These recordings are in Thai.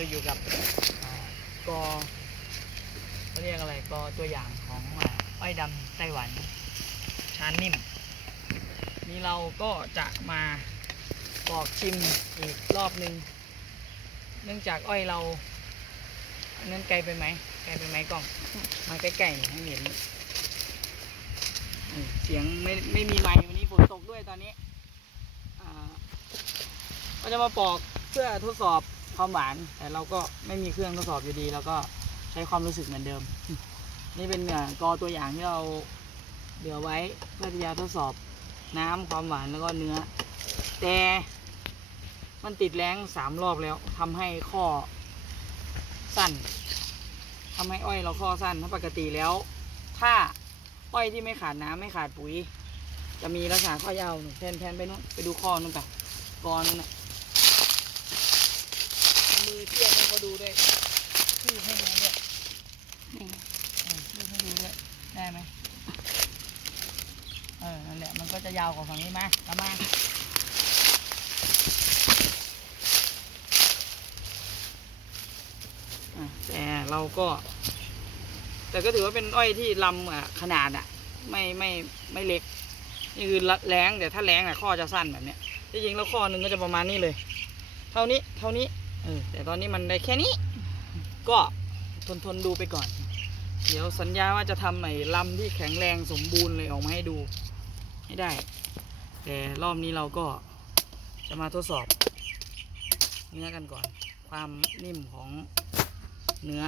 ยวกับอ่กอเขาเรียกอะไรกอตัวอย่างของอ้อยดำไต้หวันชานนิ่ม นี่เราก็จะมาปอกชิมอีกรอบหนึ่งเนื่องจากอ้อยเราอันนั้นไกลไปไหมไกลไปไหมกล้อง มาใกล้ๆให้เห็นเสียงไม่ไม่มีไมค์วันนี้ฝนตกด้วยตอนนี้อ่าก็จะมาปอกเพื่อทดสอบ ความหวาน แต่เราก็ไม่มีเครื่องทดสอบอยู่ดี แล้วก็ใช้ความรู้สึกเหมือนเดิม นี่เป็นเอ่อกอตัวอย่างที่เราเหลือไว้เพื่อที่จะทดสอบน้ำความหวานแล้วก็เนื้อ แต่มันติดแรงสามรอบแล้วทำให้ข้อสั้นทำให้อ้อยเราข้อสั้นถ้าปกติแล้ว ถ้าอ้อยที่ไม่ขาดน้ำไม่ขาดปุ๋ย จะมีลักษณะข้อยาวแทนแทนไปนู้นไปดูข้อนู้นไปกอนู้นน่ะเอามือเทียบให้เขา ดูด้วยที่ให้ดูด้วยนี่ออลูกให้ดูด้วยได้ไหมเออนั่นแหละมันก็จะยาวกว่าฝั่งนี้มาตามมาแต่เราก็ แต่ก็ถือว่าเป็นอ้อยที่ลำขนาดอะ ไม่ไม่ไม่เล็ก นี่คือแรงแต่ถ้าแรงอะข้อจะสั้นแบบเนี้ยจริงแล้วข้อหนึ่งก็จะประมาณนี้เลย เท่านี้เท่านี้ เออแต่ตอนนี้มันได้แค่นี้ ก็ทนทนดูไปก่อน เดี๋ยวสัญญาว่าจะทำใหม่ลำที่แข็งแรงสมบูรณ์เลยออกมาให้ดูให้ได้ แต่รอบนี้เราก็จะมาทดสอบเนื้อกันก่อน ความนิ่มของเนื้อ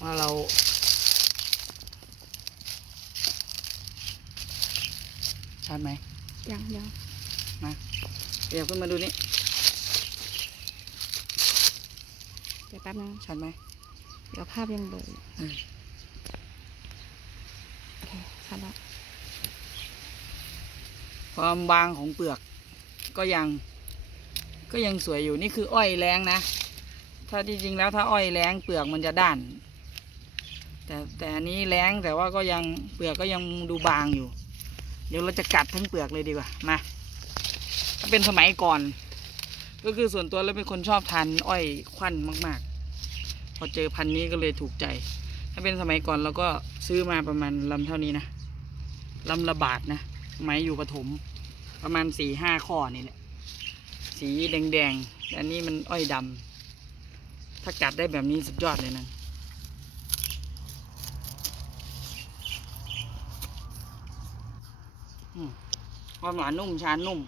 ว่าเราชัดไหมยังยัง เดี๋ยวขึ้นมาดูนี่เดี๋ยวแป๊บนึงชัดไหมเดี๋ยวภาพยังเบลออยู่อืมโอเคชัดแล้วความบางของเปลือก ก็ยัง ก็ยังสวยอยู่นี่คืออ้อยแรงนะ ถ้าที่จริงแล้วถ้าอ้อยแรงเปลือกมันจะด้าน แต่แต่อันนี้แรงแต่ว่าก็ยังเปลือกก็ยังดูบางอยู่ เดี๋ยวเราจะกัดทั้งเปลือกเลยดีกว่ามาถ้า เป็นสมัยก่อน ก็คือส่วนตัวแล้วเป็นคนชอบทานอ้อยควันมาก ๆ พอเจอพันนี้ก็เลยถูกใจ ถ้าเป็นสมัยก่อนเราก็ซื้อมาประมาณลำเท่านี้นะลำละบาทนะสมัยอยู่ปฐมประมาณสี่ห้าข้อนี่แหละ สีแดงๆแต่อันนี้มันอ้อยดำถ้ากัดได้แบบนี้สุดยอดเลยนะอืมความหวานนุ่มชานนุ่ม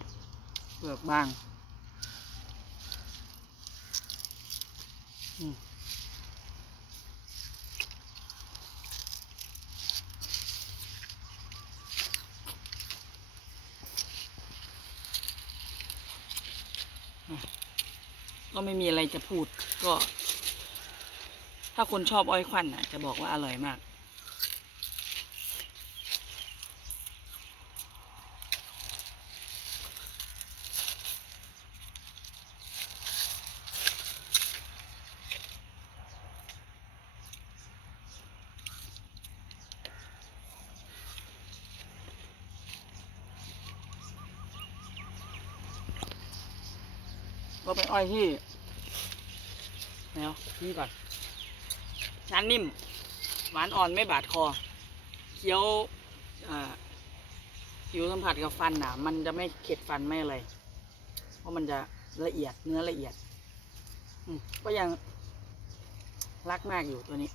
ปลือกบางก็ไม่มีอะไรจะพูดก็ ถ้าคนชอบอ้อยควันน่ะ จะบอกว่าอร่อยมาก ก็เป็นอ้อยที่เดี๋ยวนี่ก่อนชั้นนิ่ม หวานอ่อนไม่บาดคอ เคี้ยวอ่าผิวสัมผัสกับฟันหนามันจะไม่เข็ดฟันไม่อะไร เพราะมันจะละเอียดเนื้อละเอียดก็ยังรักมากอยู่ตัวนี้